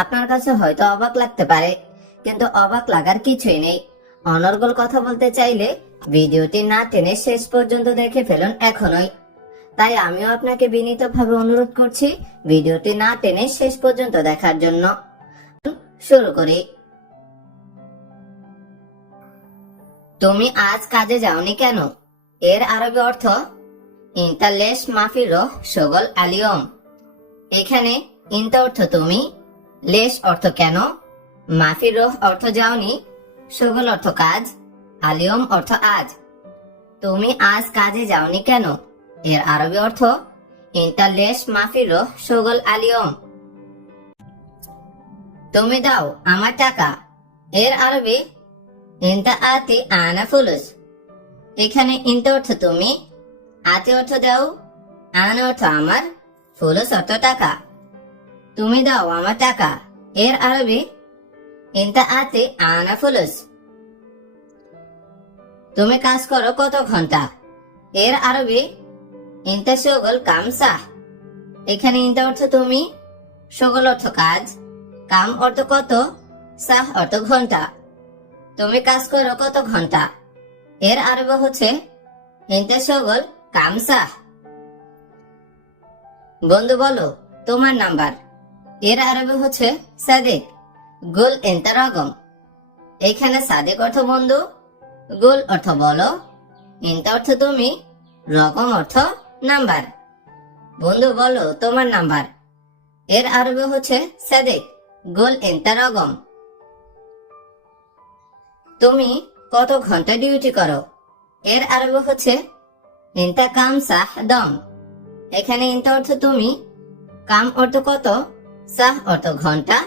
আপনার কাছে হয়তো অবাক লাগতে পারে, কিন্তু অবাক লাগার কিছুই নেই। অনর্গল কথা বলতে চাইলে ভিডিওটি না টেনে শেষ পর্যন্ত দেখে ফেলুন এখনই। তাই আমিও আপনাকে বিনীতভাবে অনুরোধ করছি ভিডিওটি না টেনে শেষ পর্যন্ত দেখার জন্য। শুরু করি। তুমি আজ কাজে যাওনি কেন? এর আরবি অর্থ ইন্টারলেস মাফিরো সগল আলিয়ম। এখানে ইন্তা অর্থ তুমি লেশ অর্থ কেন? মাফির অর্থ যাওনি। সগল অর্থ কাজ। আলিয়ম অর্থ আজ। তুমি আজ কাজে যাওনি কেন? এর আরবি অর্থ ইন্টারলেস মাফির সগল আলিয়ম। তুমি দাও আমার টাকা। এর আরবি, ইন্তা আতি আনা ফুলুস। এখানে ইন্তা অর্থ তুমি, আতি অর্থ দাও। আনা অর্থ আমার। ফুলুস অর্থ টাকা। তুমি দাও আমার টাকা। এর আরবি, ইন্তা আতি আনা ফুলুস। তুমি কাজ করো কত ঘণ্টা? এর আরবি, ইন্তা সগল কামসা। এখানে ইন্তা অর্থ তুমি, সগল অর্থ কাজ। কাম অর্থ কত? সাহ অর্থ ঘণ্টা। তুমি কাজ করো কত ঘণ্টা? এর আরব হচ্ছে, ইন্তে সগল কামসা। বন্ধু বলো, তোমার নাম্বার। এর আরবে হচ্ছে সাদেক, গুল ইন্তা রগম এখানে সাদেক অর্থ বন্ধু, গুল অর্থ বলো, ইন্তা অর্থ তুমি রকম অর্থ নাম্বার। বন্ধু বলো তোমার নাম্বার। এর আরবে হচ্ছে সাদেক, গুল ইন্তা রগম তুমি কত ঘণ্টা ডিউটি করো? এর আরব হচ্ছে ইন্তা কাম সাহ দম এখানে ইন্তা অর্থ তুমি, কাম অর্থ কত? সাহ অর্থ ঘণ্টা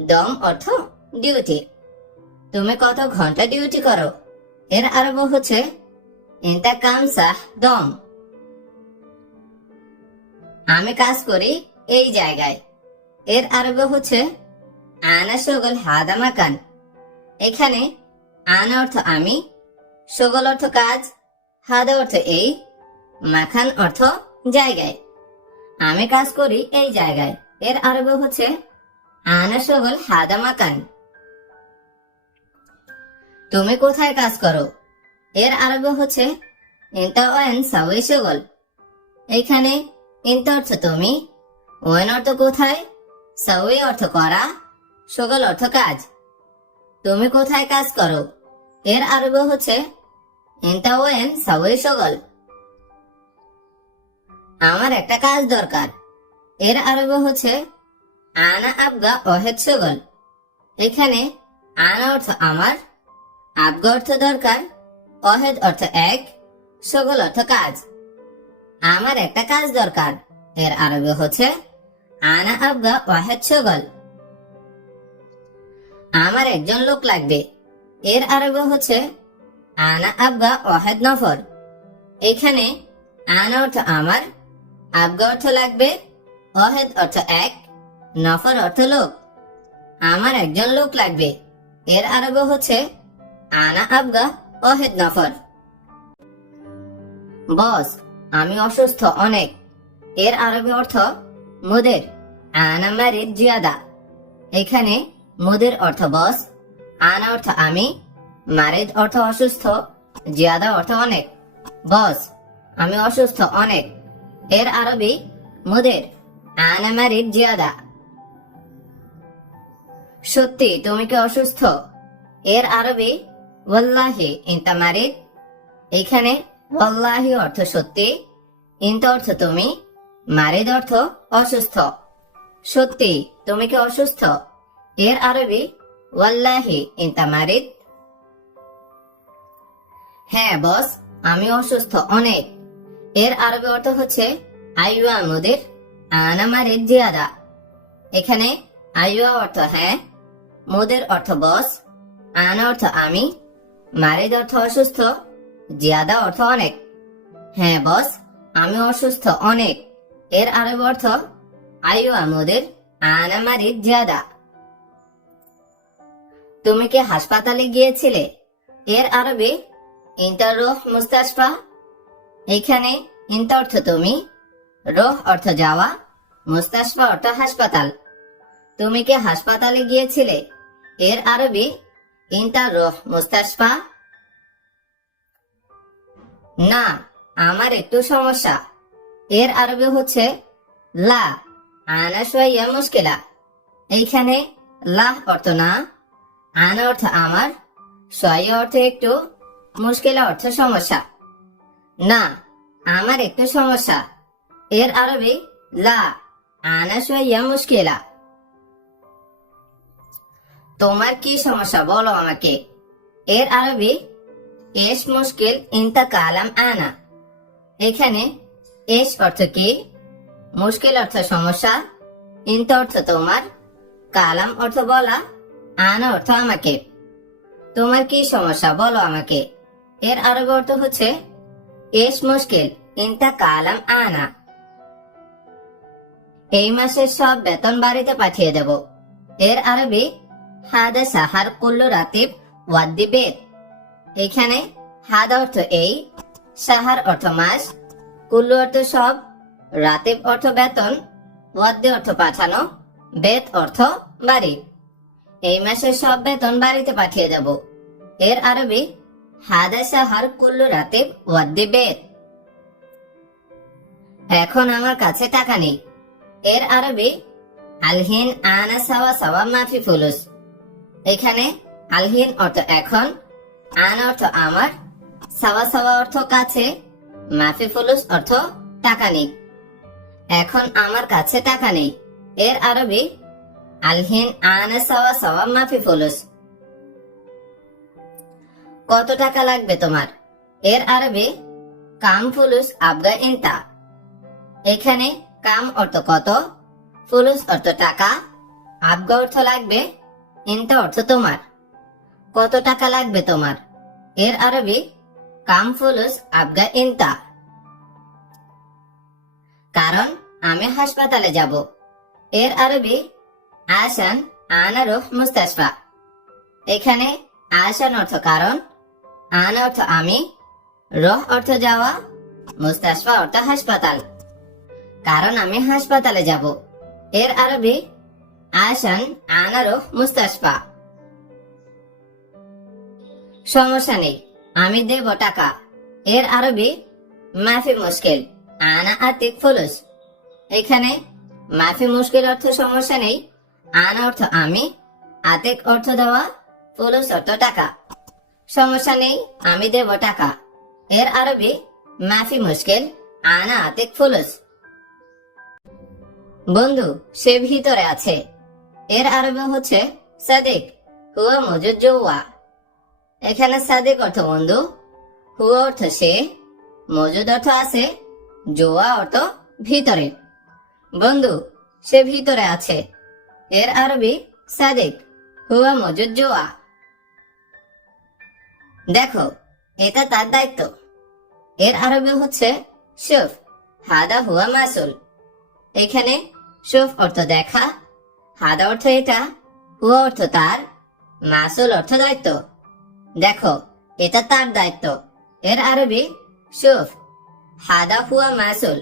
দম অর্থ ডিউটি তুমি কত ঘণ্টা ডিউটি করো? এর আরব হচ্ছে ইন্তা কাম সাহ দম। আমি কাজ করি এই জায়গায়। এর আরব হচ্ছে, আনা সগল হাদামাকান এখানে, আনা অর্থ আমি, সগল অর্থ কাজ, হাদা অর্থ এই, মাখান অর্থ জায়গায়। আমি কাজ করি এই জায়গায়। এর আরবে হচ্ছে আনা সগল হাদা মাকান তুমি কোথায় কাজ করো? এর আরবে হচ্ছে ইন্তা ওয়েন সাউই সগল এখানে ইন্তা অর্থ তুমি, ওয়েন অর্থ কোথায় সাউই অর্থ করা, সগল অর্থ কাজ। তুমি কোথায় কাজ করো? এর আরবে হচ্ছে ইন্টাওয়েন সাউই সগল আমার একটা কাজ দরকার। এর আরবে হচ্ছে আনা আবগা অহেদ সগল। এখানে আনা অর্থ আমার, আবগা অর্থ দরকার, অহেদ অর্থ এক, সগল অর্থ কাজ। আমার একটা কাজ দরকার, এর আরবে হচ্ছে আনা আবগা অহেদ সগল। আমার একজন লোক লাগবে, এর আরবে হচ্ছে আনা আব্বা ওয়াহেদ নফর। এখানে আনা অর্থ আমার, আবগা অর্থ লাগবে ওয়াহেদ অর্থ এক, নফর অর্থ লোক। আমার একজন লোক লাগবে। এর আরব হচ্ছে আনা আবগা, অহেদ নফর। বস, আমি অসুস্থ অনেক। এর আরবি অর্থ মোদের, আনা মারিদ জিয়াদা। এখানে মোদের অর্থ বস, আনা অর্থ আমি, মারিদ অর্থ অসুস্থ, জিয়াদা অর্থ অনেক। বস, আমি অসুস্থ অনেক। এর আরবি মুদের। আনা জিয়াদা। সত্যি, তুমি কি অসুস্থ? এর আরবি, ওয়াল্লাহি, ইন্তা এখানে, ওয়াল্লাহি অর্থ সত্যি, ইন্তা অর্থ তুমি, মারিদ অর্থ অসুস্থ। সত্যি, তুমি কি অসুস্থ? এর আরবি, ওয়াল্লাহি, ইন্তা হ্যাঁ বস আমি অসুস্থ, অনেক। এর আরবি অর্থ হচ্ছে আইয়া মুদির। আনা মারিদ জিয়াদা এখানে আইয়া অর্থ হ্যাঁ মোদের অর্থ বস, আনা অর্থ আমি, মারিদ অর্থ অসুস্থ, জিয়াদা অর্থ অনেক। হ্যাঁ বস, আমি অসুস্থ অনেক। এর আরবি অর্থ আইয়া মুদির আনা মারিদ জিয়াদা তুমি কি হাসপাতালে গিয়েছিলে? এর আরবি ইন্টার রোহ মুস্তাশফা। এখানে ইন্টা অর্থ তুমি রোহ অর্থ যাওয়া, মুস্তাশফা অর্থ হাসপাতাল। তুমি কি হাসপাতালে গিয়েছিলে? এর আরবি, ইন্তা রোহ মুস্তাশফা। না, আমার একটু সমস্যা। এর আরবি হচ্ছে, লা, আনা শোয়া মুশকিলা। এইখানে, লাহ অর্থ না, আনা অর্থ আমার শয় অর্থ একটু, মুশকিলা অর্থ সমস্যা। না, আমার একটু সমস্যা। এর আরবি, লা, আনা শোয়া মুশকিলা। তোমার কি সমস্যা বলো আমাকে? এর আরবি এস মুশকিল ইনতা কালাম আনা। এখানে এস অর্থ কি? মুশকিল অর্থ সমস্যা, ইনতা অর্থ তোমার, কালাম অর্থ বলা, আনা অর্থ আমাকে। তোমার কি সমস্যা বলো আমাকে? এর আরবি অর্থ হচ্ছে এস মুশকিল ইনতা কালাম আনা। এই মাসের সব বেতন বাড়িতে পাঠিয়ে দেব। এর আরবি, হাদা সাহার কুল্লু রাতিব ওয়াদ্দি বেদ। এখানে হাদা অর্থ এই, সাহার অর্থ মাস, কুল্লু অর্থ সব, রাতিব অর্থ বেতন, ওয়াদ্দি অর্থ পাঠানো, বেদ অর্থ বাড়ি। এই মাসের সব বেতন বাড়িতে পাঠিয়ে দেব। এর আরবি, হাদা সাহার কুল্লু রাতিব ওয়াদ্দি বেদ। এখন আমার কাছে টাকা নেই। এর আরবি আলহিন আনা সাওয়া সাওয়া মাফি ফুলুস। এখানে আলহিন অর্থ এখন, আন অর্থ আমার, সাওয়া সাওয়া অর্থ কাছে, মাফি ফুলুস অর্থ টাকা নেই। এখন আমার কাছে টাকা নেই। এর আরবি আলহিন আনা সাওয়া সাওয়া মাফি ফুলুস। কত টাকা লাগবে তোমার? এর আরবি কাম ফুলুস আবগা ইনতা। এখানে কাম অর্থ কত? ফুলুস অর্থ টাকা। আবগা অর্থ লাগবে? ইনতা অর্থ তোমার। কত টাকা লাগবে তোমার? এর আরবি, কাম ফুলুস, আবগা ইনতা। কারণ, আমি হাসপাতালে যাব। এর আরবি আসান আনা রুহ মুস্তাশফা। এখানে আসান অর্থ কারণ, আন অর্থ আমি, রহ অর্থ যাওয়া, মুস্তাশফা অর্থ হাসপাতাল। কারণ আমি হাসপাতালে যাব। এর আরবি আসান আনারো মুস্তাশফা। সমস্যা নেই, আমি দেব টাকা। এর আরবি, মাফি মুশকিল, আনা আতিক ফুলুস। এখানে, মাফি মুশকিল অর্থ সমস্যা নেই, আনা অর্থ আমি, আতিক অর্থ দেওয়া, ফুলুস অর্থ টাকা। সমস্যা নেই, আমি দেব টাকা। এর আরবি, মাফি মুশকিল, আনা আতিক ফুলুস। বন্ধু, সে ভিতরে আছে। এর আরবি হচ্ছে সাদিক, হুয়া মজুদ জৌয়া এখানে সাদিক অর্থ বন্ধু, হুয়া অর্থ সে, মজুদ অর্থ আছে, জোয়া অর্থ ভিতরে। বন্ধু, সে ভিতরে আছে। এর আরবি সাদিক, হুয়া মজুদ জোয়া দেখো, এটা তার দায়িত্ব। এর আরবি হচ্ছে শুফ, হাদা হুয়া মাসুল। এখানে শুফ অর্থ দেখা, হাদা অর্থ এটা হুয়া অর্থ তার, মাসুল অর্থ দায়িত্ব। দেখো, এটা তার দায়িত্ব। এর আরবি সুফ হাদা হুয়া মাসুল।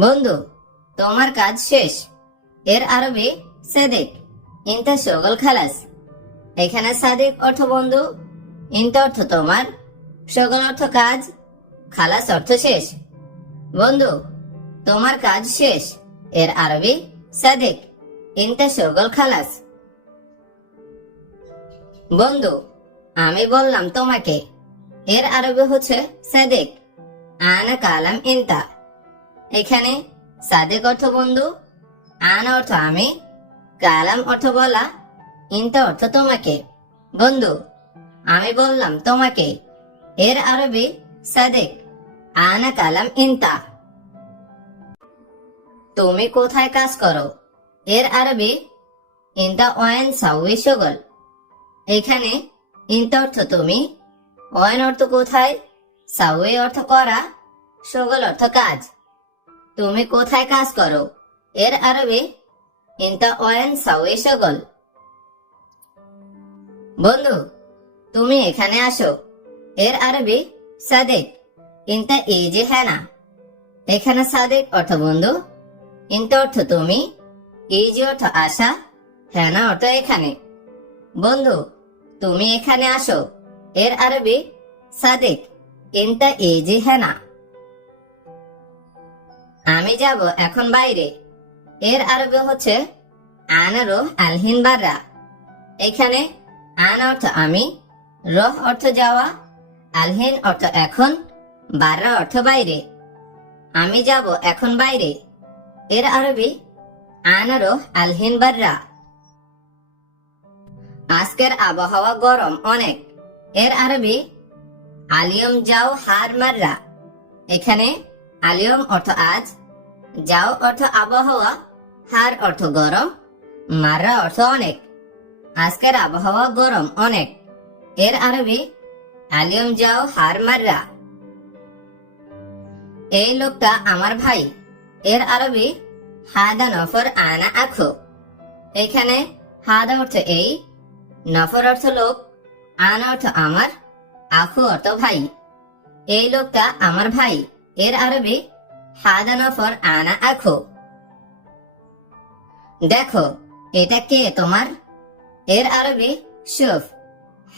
বন্ধু, তোমার কাজ শেষ। এর আরবি সাদিক, ইনতা শগল খালাস। এখানে সাদিক অর্থ বন্ধু, ইনতা অর্থ তোমার, শগল অর্থ কাজ, খালাস অর্থ শেষ। বন্ধু তোমার কাজ শেষ। এর আরবি, সাদিক ইনতা শগল খালাস। বন্ধু, আমি বললাম তোমাকে, এর আরবি হচ্ছে সাদেক, আনা কালাম ইনতা। এখানে সাদেক অর্থ বন্ধু, আনা অর্থ আমি, কালাম অর্থ বলা, ইনতা অর্থ তোমাকে। বন্ধু, আমি বললাম তোমাকে, এর আরবি সাদেক, আনা কালাম ইনতা। তুমি কোথায় কাজ করো? এর আরবি ইনতা ওয়ান সাউই শগল এখানে ইনতা অর্থ তুমি ওয়ান অর্থ কোথায় সাউই অর্থ করা শগল অর্থ কাজ। তুমি কোথায় কাজ করো? এর আরবি ইনতা ওয়ান সাউই শগল বন্ধু, তুমি এখানে আসো। এর আরবি, সাদেক ইনতা এই যে হ্যাঁ না এখানে সাদেক অর্থ বন্ধু। ইনতা অর্থ তুমি? ইজি অর্থ আসা হেনা অর্থ এখানে। বন্ধু, তুমি এখানে আসো। এর আরবি সাদেক ইনটা ইজি হেনা আমি যাব এখন বাইরে। এর আরবি হচ্ছে আনারো আলহিন বাররা। এখানে আন অর্থ আমি, রহ অর্থ যাওয়া আলহিন অর্থ এখন, বাররা অর্থ বাইরে। আমি যাব এখন বাইরে। এর আরবি আনারো আলহিন বাররা। আজকের আবহাওয়া গরম অনেক। এর আরবি আলিয়ম যাও হার মাররা। এখানে আলিয়ম অর্থ আজ, যাও অর্থ আবহাওয়া, হার অর্থ গরম, মাররা অর্থ অনেক। আজকের আবহাওয়া গরম অনেক। এর আরবি আলিয়ম যাও হার মাররা। এই লোকটা আমার ভাই। এর আরবি হাদা নফর আনা আখো। এখানে হাদা অর্থ এই, নফর অর্থ লোক, আনা অর্থ আমার, আখু অর্থ ভাই। এই লোকটা আমার ভাই, এর আরবি হাদা নফর আনা আখো। দেখো, এটা কে তোমার? এর আরবি সুফ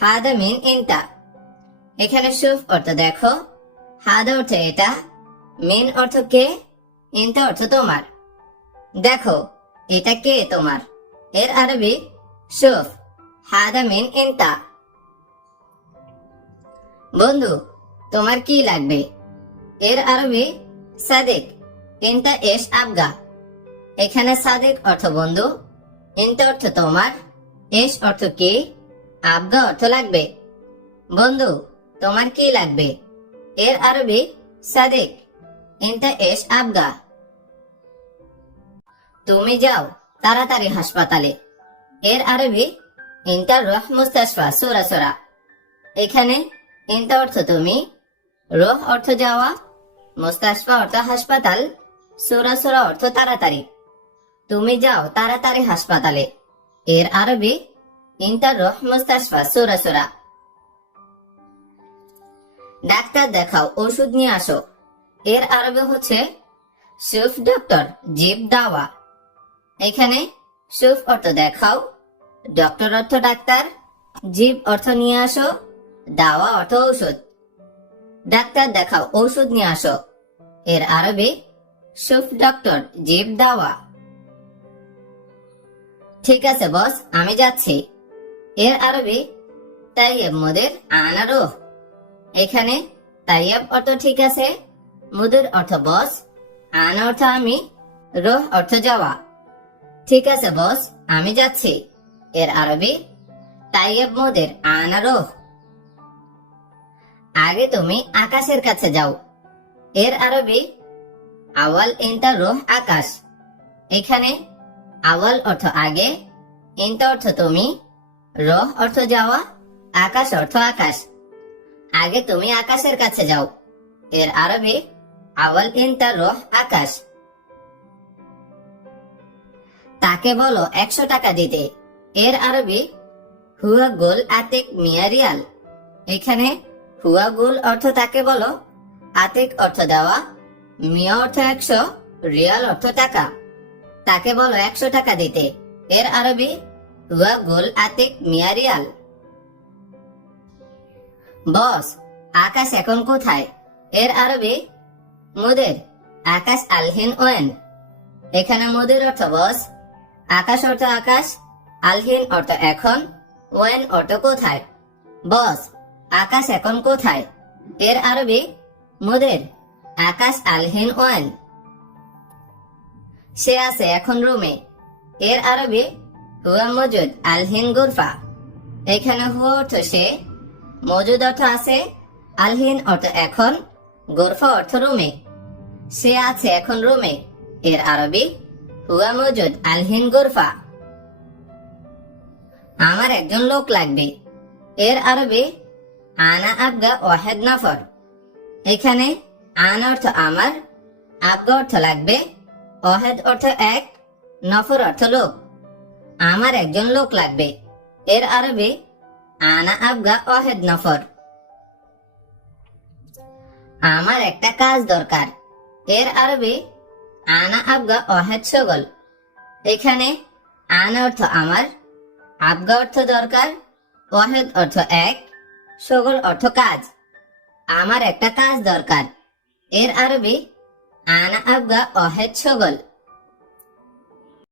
হাদা মিন ইনটা এখানে সুফ অর্থ দেখো, হাদা অর্থ এটা, মিন অর্থ কে? ইনটা অর্থ তোমার। দেখো, এটা কে তোমার? এর আরবি সুফ হাদা মিন ইনতা। বন্ধু, তোমার কি লাগবে? এর আরবি সাদিক ইনটা এস আবগা। এখানে সাদিক অর্থ বন্ধু ইনটা অর্থ তোমার, এস অর্থ কি, আবগা অর্থ লাগবে। বন্ধু, তোমার কি লাগবে? এর আরবি সাদিক ইনটা এস আবগা। তুমি যাও তাড়াতাড়ি হাসপাতালে। এর আরবি ইন্টার রহ মুস্তাশফা, সোরা সোরা। এখানে ইন্টা অর্থ তুমি, রহ অর্থ যাওয়া, মুস্তাশফা অর্থ হাসপাতাল, সোরা সোরা অর্থ তাড়াতাড়ি। তুমি যাও তাড়াতাড়ি হাসপাতালে। এর আরবি ইন্টার রহ মুস্তাশফা, সোরা সোরা। ডাক্তার দেখাও, ওষুধ নিয়ে আসো। এর আরবি হচ্ছে, সুফ ডক্টর, জিব দাওয়া। এখানে সুফ অর্থ দেখাও, ডক্টর অর্থ ডাক্তার, জীব অর্থ নিয়ে আসো, দাওয়া অর্থ ঔষধ। ডাক্তার দেখাও, ঔষধ নিয়ে আসো। এর আরবি সুফ ডক্টর, জীব দাওয়া। ঠিক আছে, বস, আমি যাচ্ছি। এর আরবি তাইয়েব মুদের আনারো এখানে তাইয়েব অর্থ ঠিক আছে, মুদের অর্থ বস, আনা অর্থ আমি, রোহ অর্থ যাওয়া। ঠিক আছে, বস, আমি যাচ্ছি। এর আরবি? তাইয়েব মোদের আনারোহ আগে তুমি আকাশের কাছে যাও। এর আরবি? আওয়াল ইন্টা রোহ আকাশ। এখানে আওয়াল অর্থ আগে ইন্টা অর্থ তুমি, রহ অর্থ যাওয়া, আকাশ অর্থ আকাশ। আগে তুমি আকাশের কাছে যাও। এর আরবি? আওয়াল ইন্টা রহ আকাশ। তাকে বলো একশো টাকা দিতে। এর আরবি, হুয়া গোল আতিক মিয়া রিয়াল। এখানে হুয়া গোল অর্থ তাকে বলো, আতেক অর্থ দেওয়া, মিয়া অর্থ একশো, রিয়াল অর্থ টাকা। তাকে বলো একশো টাকা দিতে। এর আরবি, হুয়া গোল আতিক মিয়া রিয়াল। বস, আকাশ এখন কোথায়? এর আরবি, মুদের, আকাশ আলহিন ওয়েন। এখানে মুদের অর্থ বস আকাশ অর্থ আকাশ, আলহিন অর্থ এখন, ওয়েন অর্থ কোথায়? বস, আকাশ এখন কোথায়? এর আরবি মুদের, আকাশ, আলহিন, ওয়েন। সে আছে এখন রুমে। এর আরবি হুয়া মজুদ, আলহিন গুরফা। এখানে হুয়া অর্থ সে, মজুদ অর্থ আছে, আলহিন অর্থ এখন, গোরফা অর্থ রুমে। সে আছে এখন রুমে। এর আরবি হুয়া মজুদ, আলহিন গোরফা। আমার একজন লোক লাগবে। এর আরবি, আনা আবগা ওয়াহেদ নফর। এখানে আন অর্থ আমার, আবগা অর্থ লাগবে, ওয়াহেদ অর্থ এক, নফর অর্থ লোক। আমার একজন লোক লাগবে। এর আরবি, আনা আবগা ওয়াহেদ নফর। আমার একটা কাজ দরকার। এর আরবি আনা আবগা ওয়াহেদ সগল। এখানে আনা অর্থ আমার, আবগা অর্থ দরকার, অহেদ অর্থ এক, সগল অর্থ কাজ। আমার একটা কাজ দরকার। এর আরবি আনা আবগা অহেদ সগল।